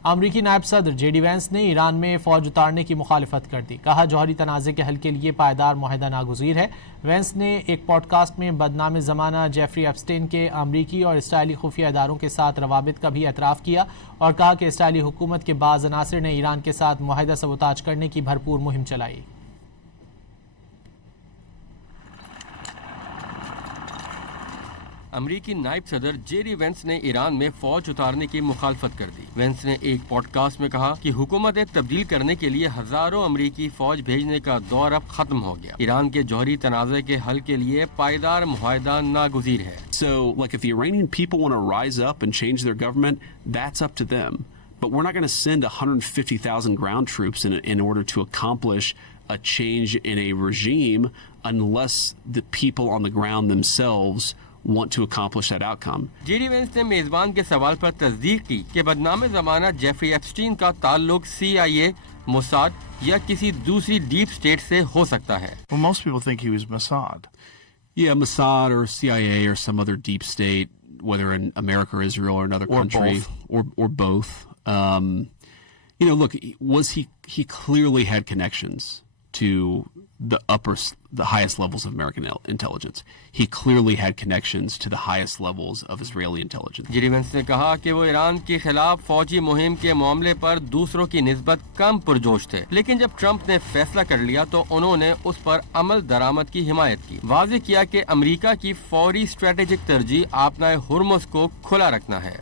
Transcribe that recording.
अमरीकी नायब सदर जेडी वेंस ने ईरान में फौज उतारने की मुखालिफत कर दी। कहा जौहरी तनाज़े के हल के लिए पायदार मुआहदा नागुज़ीर है। वेंस ने एक पॉडकास्ट में बदनाम ज़माना जेफरी एप्स्टेन के अमरीकी और इसराइली खुफिया इदारों के साथ रवाबित का भी एतराफ़ किया और कहा कि इसराइली हुकूमत के बाज़ अनासिर ने ईरान के साथ मुआहदा सबूताज करने की भरपूर मुहिम चलाई। अमरीकी नायब सदर जेडी वेंस ने ईरान में फौज उतारने की मुखालफत कर दी। वेंस ने एक पॉडकास्ट में कहा कि हुकूमतें तब्दील करने के लिए हजारों अमरीकी फौज भेजने का दौर अब खत्म हो गया। ईरान के जौहरी तनाज़े के हल के लिए पायदार मुआहदा नागुज़ीर है। So, like, if the Iranian people want to rise up and change their government, that's up to them. But we're not going to send 150,000 ground troops in order to accomplish a change in a regime unless the people on the ground themselves want to accomplish that outcome. JD Vance ने मेजबान के सवाल पर तस्दीक की कि बदनाम ज़माना जेफरी एप्स्टीन का ताल्लुक CIA, मोसाद या किसी दूसरी डीप स्टेट से हो सकता है। Well, most people think he was Mossad. Yeah, Mossad or CIA or some other deep state, whether in America or Israel or another country, or both. Look, he clearly had connections to the highest levels of American intelligence. He clearly had connections to the highest levels of Israeli intelligence. JD Vance ने कहा कि वो Iran के खिलाफ फौजी मुहिम के मामले पर दूसरों की निस्बत कम पुरजोश थे, लेकिन जब ट्रंप ने फैसला कर लिया तो उन्होंने उस पर अमल दरामद की हिमायत की। वाज़ेह किया कि अमेरिका की फौरी स्ट्रेटेजिक तरजीह आपनाए हुर्मुज़ को खुला रखना है।